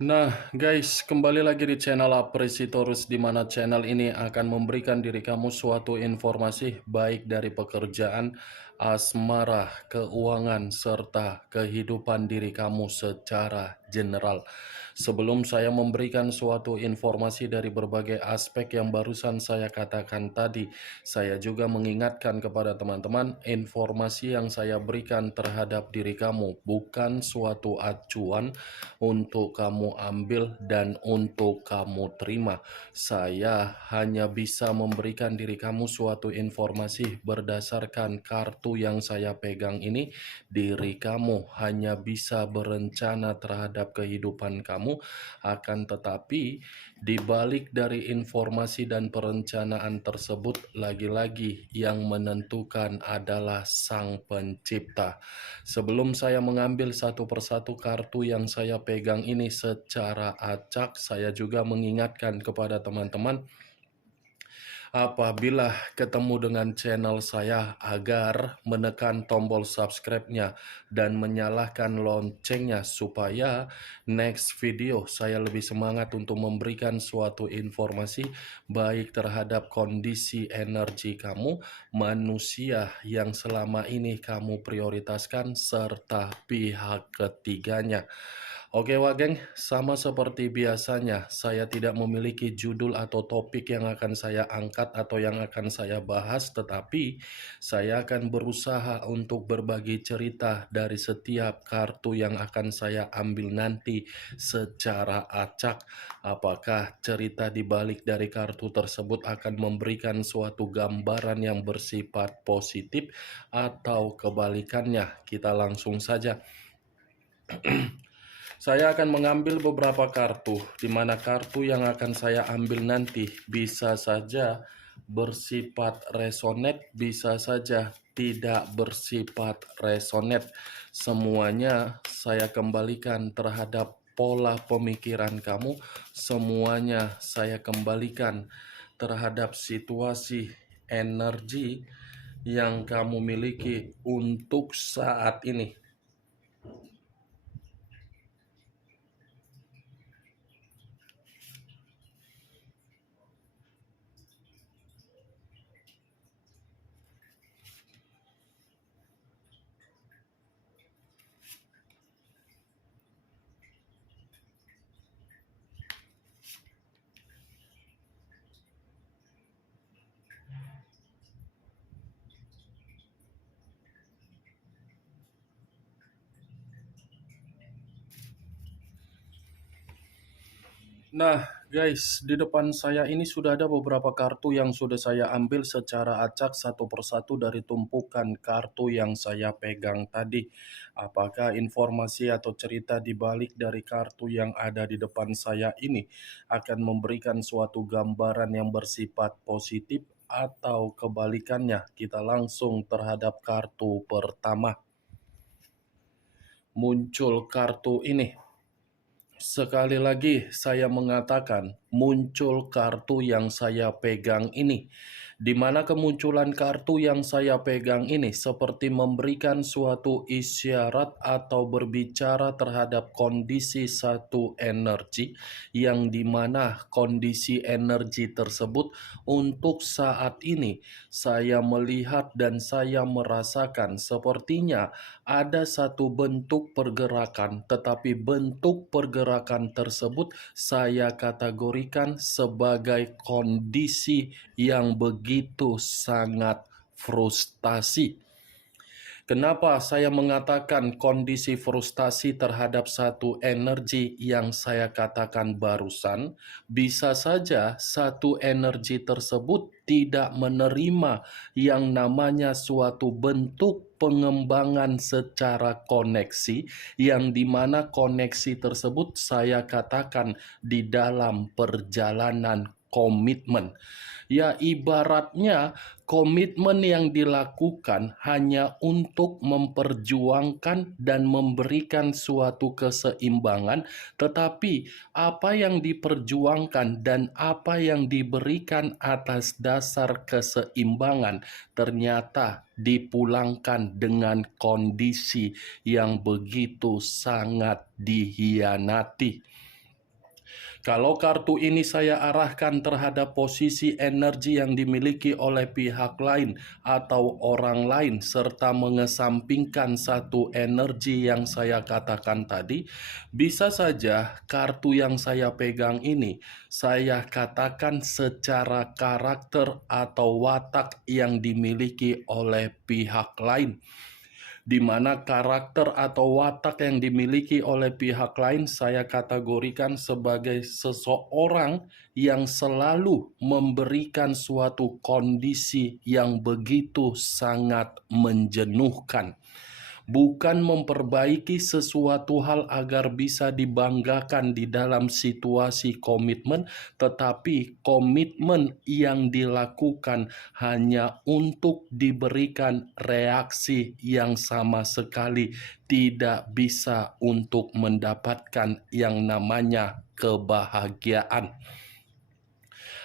Nah, guys, kembali lagi di channel Apresitorus, di mana channel ini akan memberikan diri kamu suatu informasi baik dari pekerjaan, asmara, keuangan, serta kehidupan diri kamu secara general. Sebelum saya memberikan suatu informasi dari berbagai aspek yang barusan saya katakan tadi, saya juga mengingatkan kepada teman-teman, informasi yang saya berikan terhadap diri kamu bukan suatu acuan untuk kamu ambil dan untuk kamu terima. Saya hanya bisa memberikan diri kamu suatu informasi berdasarkan kartu yang saya pegang ini. Diri kamu hanya bisa berencana terhadap kehidupan kamu, akan tetapi di balik dari informasi dan perencanaan tersebut, lagi-lagi yang menentukan adalah Sang Pencipta. Sebelum saya mengambil satu persatu kartu yang saya pegang ini secara acak, saya juga mengingatkan kepada teman-teman, apabila ketemu dengan channel saya, agar menekan tombol subscribe-nya dan menyalakan loncengnya supaya next video saya lebih semangat untuk memberikan suatu informasi baik terhadap kondisi energi kamu, manusia yang selama ini kamu prioritaskan, serta pihak ketiganya. Oke wah geng, sama seperti biasanya, saya tidak memiliki judul atau topik yang akan saya angkat atau yang akan saya bahas, tetapi saya akan berusaha untuk berbagi cerita dari setiap kartu yang akan saya ambil nanti secara acak. Apakah cerita di balik dari kartu tersebut akan memberikan suatu gambaran yang bersifat positif atau kebalikannya? Kita langsung saja. Saya akan mengambil beberapa kartu, di mana kartu yang akan saya ambil nanti bisa saja bersifat resonate, bisa saja tidak bersifat resonate. Semuanya saya kembalikan terhadap pola pemikiran kamu, semuanya saya kembalikan terhadap situasi energi yang kamu miliki untuk saat ini. Nah, guys, di depan saya ini sudah ada beberapa kartu yang sudah saya ambil secara acak satu persatu dari tumpukan kartu yang saya pegang tadi. Apakah informasi atau cerita di balik dari kartu yang ada di depan saya ini akan memberikan suatu gambaran yang bersifat positif atau kebalikannya? Kita langsung terhadap kartu pertama. Muncul kartu ini. Sekali lagi saya mengatakan, muncul kartu yang saya pegang ini. Di mana kemunculan kartu yang saya pegang ini seperti memberikan suatu isyarat atau berbicara terhadap kondisi satu energi, yang dimana kondisi energi tersebut untuk saat ini saya melihat dan saya merasakan sepertinya ada satu bentuk pergerakan, tetapi bentuk pergerakan tersebut saya kategorikan sebagai kondisi yang begitu sangat frustasi. Kenapa saya mengatakan kondisi frustasi terhadap satu energi yang saya katakan barusan? Bisa saja satu energi tersebut tidak menerima yang namanya suatu bentuk pengembangan secara koneksi, yang dimana koneksi tersebut saya katakan di dalam perjalanan komitmen. Ya, ibaratnya komitmen yang dilakukan hanya untuk memperjuangkan dan memberikan suatu keseimbangan, tetapi apa yang diperjuangkan dan apa yang diberikan atas dasar keseimbangan ternyata dipulangkan dengan kondisi yang begitu sangat dihianati. Kalau kartu ini saya arahkan terhadap posisi energi yang dimiliki oleh pihak lain atau orang lain, serta mengesampingkan satu energi yang saya katakan tadi, bisa saja kartu yang saya pegang ini saya katakan secara karakter atau watak yang dimiliki oleh pihak lain, di mana karakter atau watak yang dimiliki oleh pihak lain saya kategorikan sebagai seseorang yang selalu memberikan suatu kondisi yang begitu sangat menjenuhkan. Bukan memperbaiki sesuatu hal agar bisa dibanggakan di dalam situasi komitmen, tetapi komitmen yang dilakukan hanya untuk diberikan reaksi yang sama sekali tidak bisa untuk mendapatkan yang namanya kebahagiaan.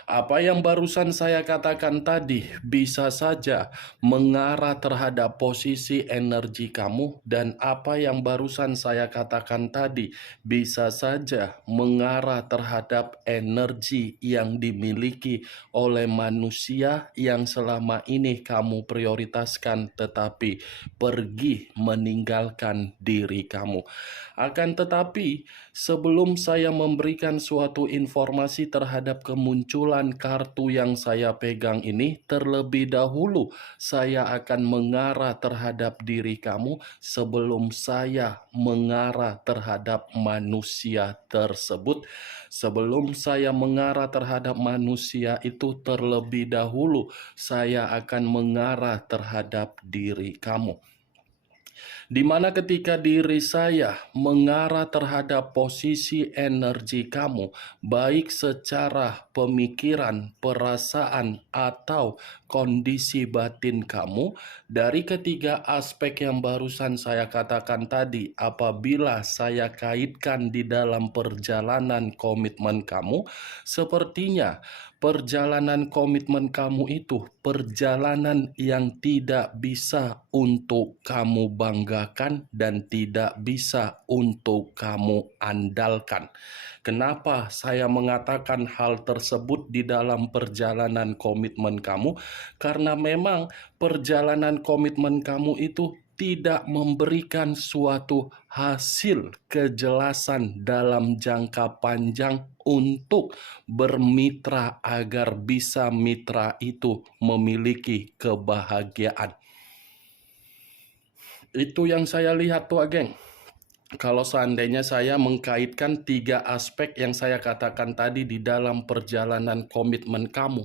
Apa yang barusan saya katakan tadi bisa saja mengarah terhadap posisi energi kamu, dan apa yang barusan saya katakan tadi bisa saja mengarah terhadap energi yang dimiliki oleh manusia yang selama ini kamu prioritaskan tetapi pergi meninggalkan diri kamu. Akan tetapi, sebelum saya memberikan suatu informasi terhadap kemunculan kartu yang saya pegang ini, terlebih dahulu saya akan mengarah terhadap diri kamu sebelum saya mengarah terhadap manusia tersebut. Sebelum saya mengarah terhadap manusia itu, terlebih dahulu saya akan mengarah terhadap diri kamu. Di mana ketika diri saya mengarah terhadap posisi energi kamu, baik secara pemikiran, perasaan, atau kondisi batin kamu, dari ketiga aspek yang barusan saya katakan tadi, apabila saya kaitkan di dalam perjalanan komitmen kamu, sepertinya perjalanan komitmen kamu itu perjalanan yang tidak bisa untuk kamu banggakan dan tidak bisa untuk kamu andalkan. Kenapa saya mengatakan hal tersebut di dalam perjalanan komitmen kamu? Karena memang perjalanan komitmen kamu itu tidak memberikan suatu hasil kejelasan dalam jangka panjang untuk bermitra agar bisa mitra itu memiliki kebahagiaan. Itu yang saya lihat tuh, geng. Kalau seandainya saya mengkaitkan tiga aspek yang saya katakan tadi di dalam perjalanan komitmen kamu.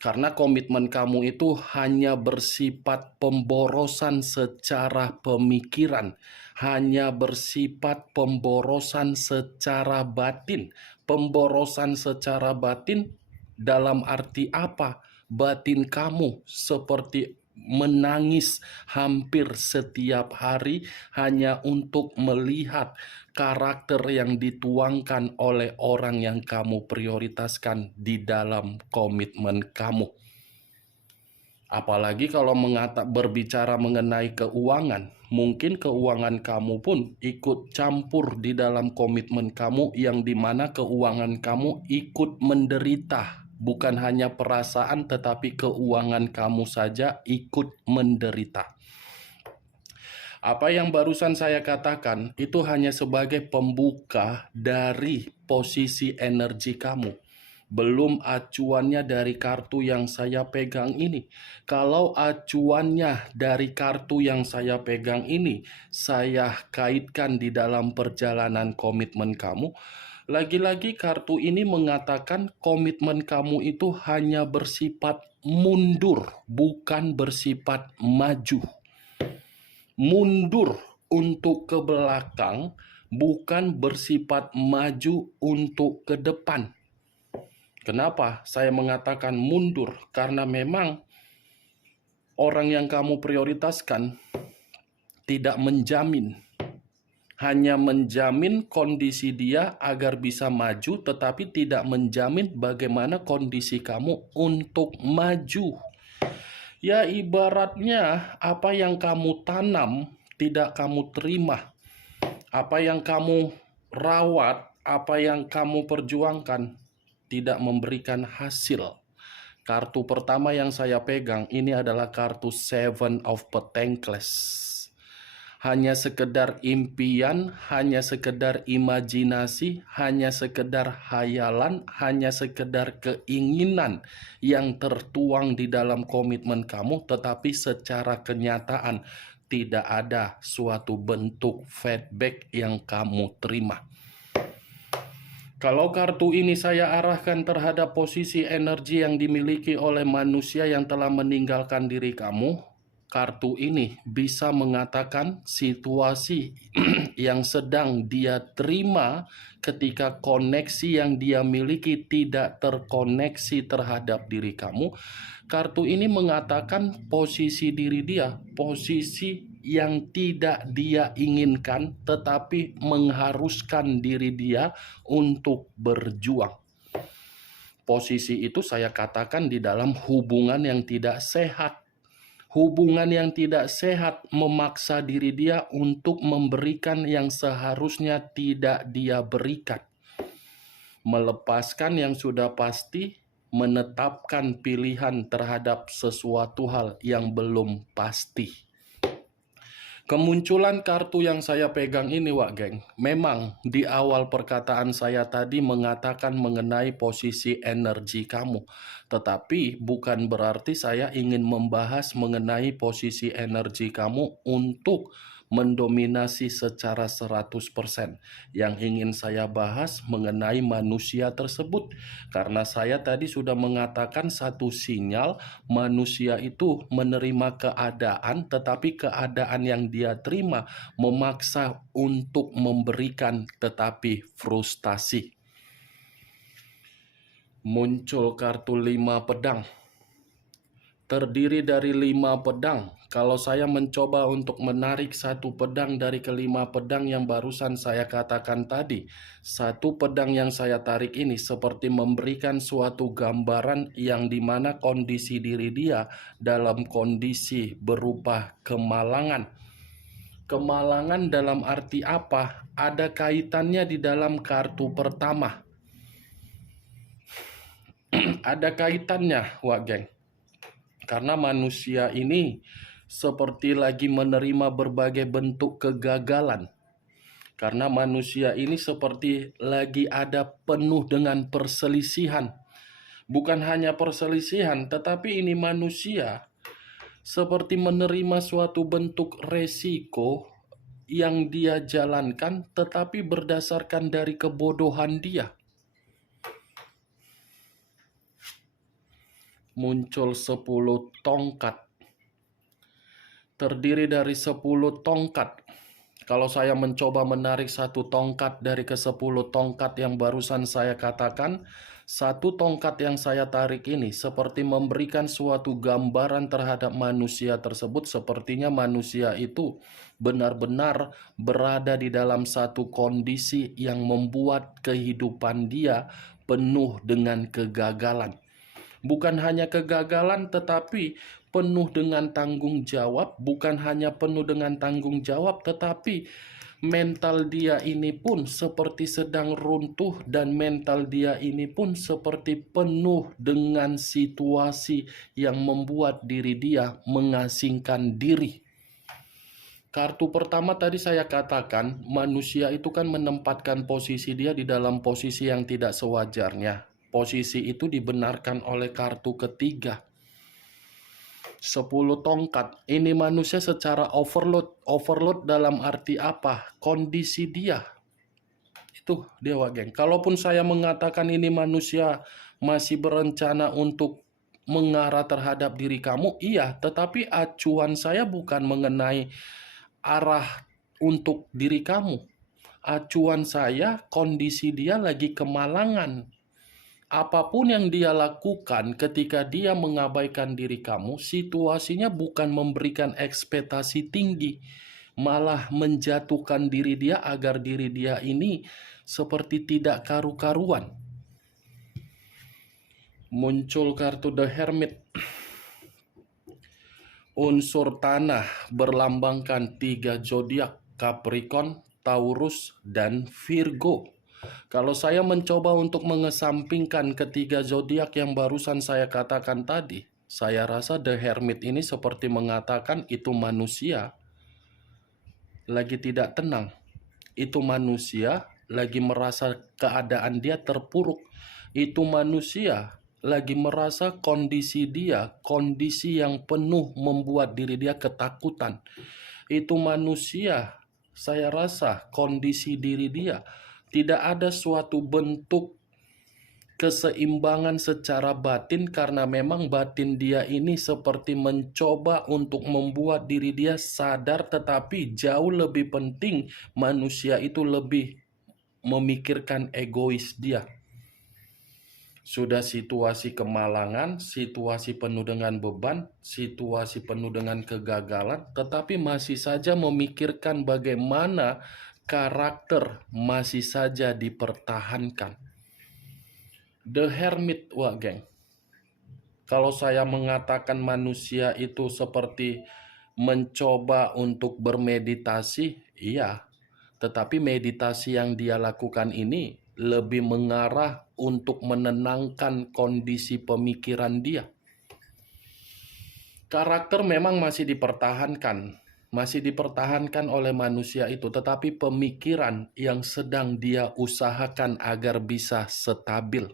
Karena komitmen kamu itu hanya bersifat pemborosan secara pemikiran, hanya bersifat pemborosan secara batin. Pemborosan secara batin dalam arti apa? Batin kamu seperti menangis hampir setiap hari hanya untuk melihat karakter yang dituangkan oleh orang yang kamu prioritaskan di dalam komitmen kamu. Apalagi kalau berbicara mengenai keuangan, mungkin keuangan kamu pun ikut campur di dalam komitmen kamu, yang dimana keuangan kamu ikut menderita. Bukan hanya perasaan, tetapi keuangan kamu saja ikut menderita. Apa yang barusan saya katakan itu hanya sebagai pembuka dari posisi energi kamu. Belum acuannya dari kartu yang saya pegang ini. Kalau acuannya dari kartu yang saya pegang ini saya kaitkan di dalam perjalanan komitmen kamu, lagi-lagi kartu ini mengatakan komitmen kamu itu hanya bersifat mundur, bukan bersifat maju. Mundur untuk ke belakang, bukan bersifat maju untuk ke depan. Kenapa saya mengatakan mundur? Karena memang orang yang kamu prioritaskan tidak menjamin, hanya menjamin kondisi dia agar bisa maju, tetapi tidak menjamin bagaimana kondisi kamu untuk maju. Ya, ibaratnya apa yang kamu tanam tidak kamu terima. Apa yang kamu rawat apa yang kamu perjuangkan tidak memberikan hasil. Kartu pertama yang saya pegang ini adalah kartu Seven of Pentacles. Hanya sekedar impian, hanya sekedar imajinasi, hanya sekedar hayalan, hanya sekedar keinginan yang tertuang di dalam komitmen kamu, tetapi secara kenyataan tidak ada suatu bentuk feedback yang kamu terima. Kalau kartu ini saya arahkan terhadap posisi energi yang dimiliki oleh manusia yang telah meninggalkan diri kamu, kartu ini bisa mengatakan situasi yang sedang dia terima ketika koneksi yang dia miliki tidak terkoneksi terhadap diri kamu. Kartu ini mengatakan posisi diri dia, posisi yang tidak dia inginkan tetapi mengharuskan diri dia untuk berjuang. Posisi itu saya katakan di dalam hubungan yang tidak sehat. Hubungan yang tidak sehat memaksa diri dia untuk memberikan yang seharusnya tidak dia berikan. Melepaskan yang sudah pasti, menetapkan pilihan terhadap sesuatu hal yang belum pasti. Kemunculan kartu yang saya pegang ini, Wak Geng, memang di awal perkataan saya tadi mengatakan mengenai posisi energi kamu. Tetapi bukan berarti saya ingin membahas mengenai posisi energi kamu untuk mendominasi secara 100%. Yang ingin saya bahas mengenai manusia tersebut. Karena saya tadi sudah mengatakan satu sinyal manusia itu menerima keadaan, tetapi keadaan yang dia terima memaksa untuk memberikan tetapi frustasi. Muncul kartu 5 pedang. Terdiri dari 5 pedang. Kalau saya mencoba untuk menarik satu pedang dari kelima pedang yang barusan saya katakan tadi, satu pedang yang saya tarik ini seperti memberikan suatu gambaran yang dimana kondisi diri dia dalam kondisi berupa kemalangan. Kemalangan dalam arti apa? Ada kaitannya di dalam kartu pertama. Ada kaitannya, Wak Geng. Karena manusia ini seperti lagi menerima berbagai bentuk kegagalan. Karena manusia ini seperti lagi ada penuh dengan perselisihan. Bukan hanya perselisihan, tetapi ini manusia seperti menerima suatu bentuk resiko yang dia jalankan, tetapi berdasarkan dari kebodohan dia. Muncul 10 tongkat. Terdiri dari 10 tongkat. Kalau saya mencoba menarik satu tongkat dari ke-10 tongkat yang barusan saya katakan, satu tongkat yang saya tarik ini seperti memberikan suatu gambaran terhadap manusia tersebut. Sepertinya manusia itu benar-benar berada di dalam satu kondisi yang membuat kehidupan dia penuh dengan kegagalan. Bukan hanya kegagalan, tetapi penuh dengan tanggung jawab. Bukan hanya penuh dengan tanggung jawab, tetapi mental dia ini pun seperti sedang runtuh, dan mental dia ini pun seperti penuh dengan situasi yang membuat diri dia mengasingkan diri. Kartu pertama tadi saya katakan, manusia itu kan menempatkan posisi dia di dalam posisi yang tidak sewajarnya. Posisi itu dibenarkan oleh kartu ketiga. 10 tongkat. Ini manusia secara overload. Overload dalam arti apa? Kondisi dia. Itu dia, Wak Geng. Kalaupun saya mengatakan ini manusia masih berencana untuk mengarah terhadap diri kamu, iya. Tetapi acuan saya bukan mengenai arah untuk diri kamu. Acuan saya, kondisi dia lagi kemalangan. Apapun yang dia lakukan ketika dia mengabaikan diri kamu, situasinya bukan memberikan ekspektasi tinggi, malah menjatuhkan diri dia agar diri dia ini seperti tidak karu-karuan. Muncul kartu The Hermit. Unsur tanah berlambangkan 3 zodiak, Capricorn, Taurus, dan Virgo. Kalau saya mencoba untuk mengesampingkan ketiga zodiak yang barusan saya katakan tadi, saya rasa The Hermit ini seperti mengatakan itu manusia lagi tidak tenang. Itu manusia lagi merasa keadaan dia terpuruk. Itu manusia lagi merasa kondisi dia, kondisi yang penuh membuat diri dia ketakutan. Itu manusia, saya rasa kondisi diri dia tidak ada suatu bentuk keseimbangan secara batin karena memang batin dia ini seperti mencoba untuk membuat diri dia sadar, tetapi jauh lebih penting manusia itu lebih memikirkan egois dia. Sudah situasi kemalangan, situasi penuh dengan beban, situasi penuh dengan kegagalan, tetapi masih saja memikirkan bagaimana karakter masih saja dipertahankan. The Hermit, wah geng. Kalau saya mengatakan manusia itu seperti mencoba untuk bermeditasi, iya. Tetapi meditasi yang dia lakukan ini lebih mengarah untuk menenangkan kondisi pemikiran dia. Karakter memang masih dipertahankan oleh manusia itu, tetapi pemikiran yang sedang dia usahakan agar bisa stabil.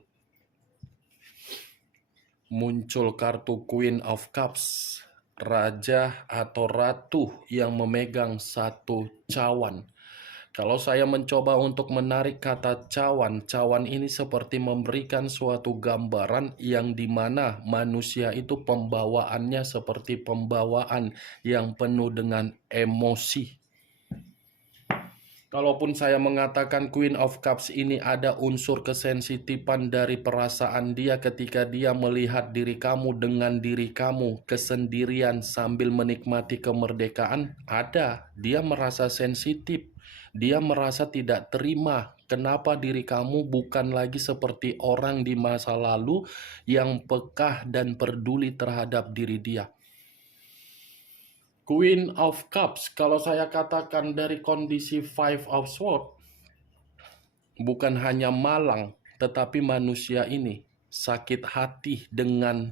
Muncul kartu Queen of Cups, raja atau ratu yang memegang satu cawan. Kalau saya mencoba untuk menarik kata cawan, cawan ini seperti memberikan suatu gambaran yang dimana manusia itu pembawaannya seperti pembawaan yang penuh dengan emosi. Kalaupun saya mengatakan Queen of Cups ini ada unsur kesensitifan dari perasaan dia ketika dia melihat diri kamu dengan diri kamu kesendirian sambil menikmati kemerdekaan, ada. Dia merasa sensitif. Dia merasa tidak terima kenapa diri kamu bukan lagi seperti orang di masa lalu yang peka dan peduli terhadap diri dia. Queen of Cups, kalau saya katakan dari kondisi Five of Swords, bukan hanya malang, tetapi manusia ini sakit hati dengan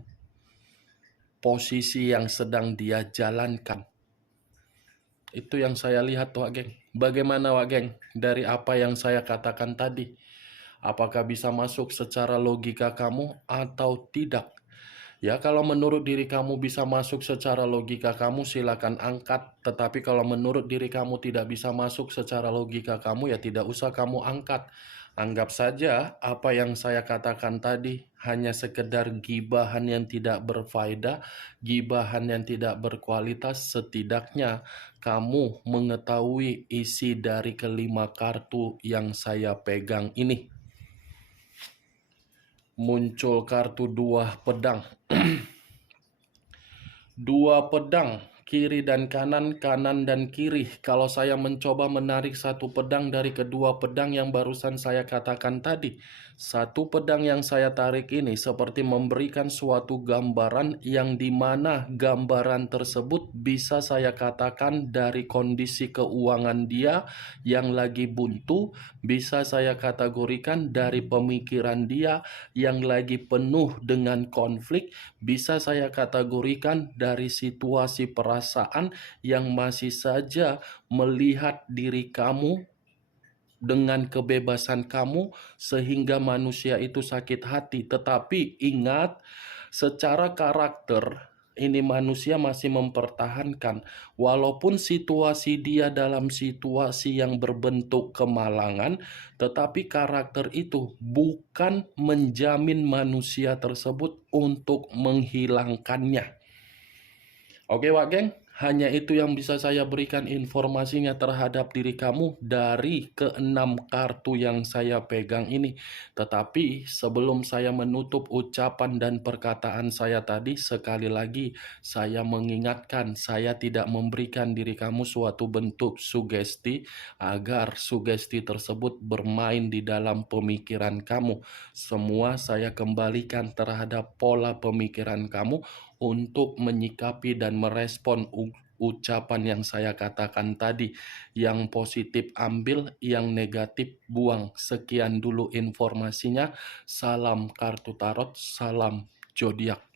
posisi yang sedang dia jalankan. Itu yang saya lihat, Wak Geng. Bagaimana, Wak Geng, dari apa yang saya katakan tadi? Apakah bisa masuk secara logika kamu atau tidak? Ya, kalau menurut diri kamu bisa masuk secara logika kamu, silakan angkat. Tetapi kalau menurut diri kamu tidak bisa masuk secara logika kamu, ya tidak usah kamu angkat. Anggap saja apa yang saya katakan tadi hanya sekedar gibahan yang tidak berfaedah, gibahan yang tidak berkualitas. Setidaknya kamu mengetahui isi dari kelima kartu yang saya pegang ini. Muncul kartu dua pedang. Dua pedang, kiri dan kanan, kanan dan kiri. Kalau saya mencoba menarik satu pedang dari kedua pedang yang barusan saya katakan tadi, satu pedang yang saya tarik ini seperti memberikan suatu gambaran yang dimana gambaran tersebut bisa saya katakan dari kondisi keuangan dia yang lagi buntu, bisa saya kategorikan dari pemikiran dia yang lagi penuh dengan konflik, bisa saya kategorikan dari situasi perasaan yang masih saja melihat diri kamu dengan kebebasan kamu sehingga manusia itu sakit hati. Tetapi ingat, secara karakter ini manusia masih mempertahankan walaupun situasi dia dalam situasi yang berbentuk kemalangan, tetapi karakter itu bukan menjamin manusia tersebut untuk menghilangkannya. Oke, Wak Geng, hanya itu yang bisa saya berikan informasinya terhadap diri kamu dari keenam kartu yang saya pegang ini. Tetapi sebelum saya menutup ucapan dan perkataan saya tadi, sekali lagi saya mengingatkan, saya tidak memberikan diri kamu suatu bentuk sugesti agar sugesti tersebut bermain di dalam pemikiran kamu. Semua saya kembalikan terhadap pola pemikiran kamu untuk menyikapi dan merespon ucapan yang saya katakan tadi. Yang positif ambil, yang negatif buang. Sekian dulu informasinya. Salam kartu tarot, salam zodiak.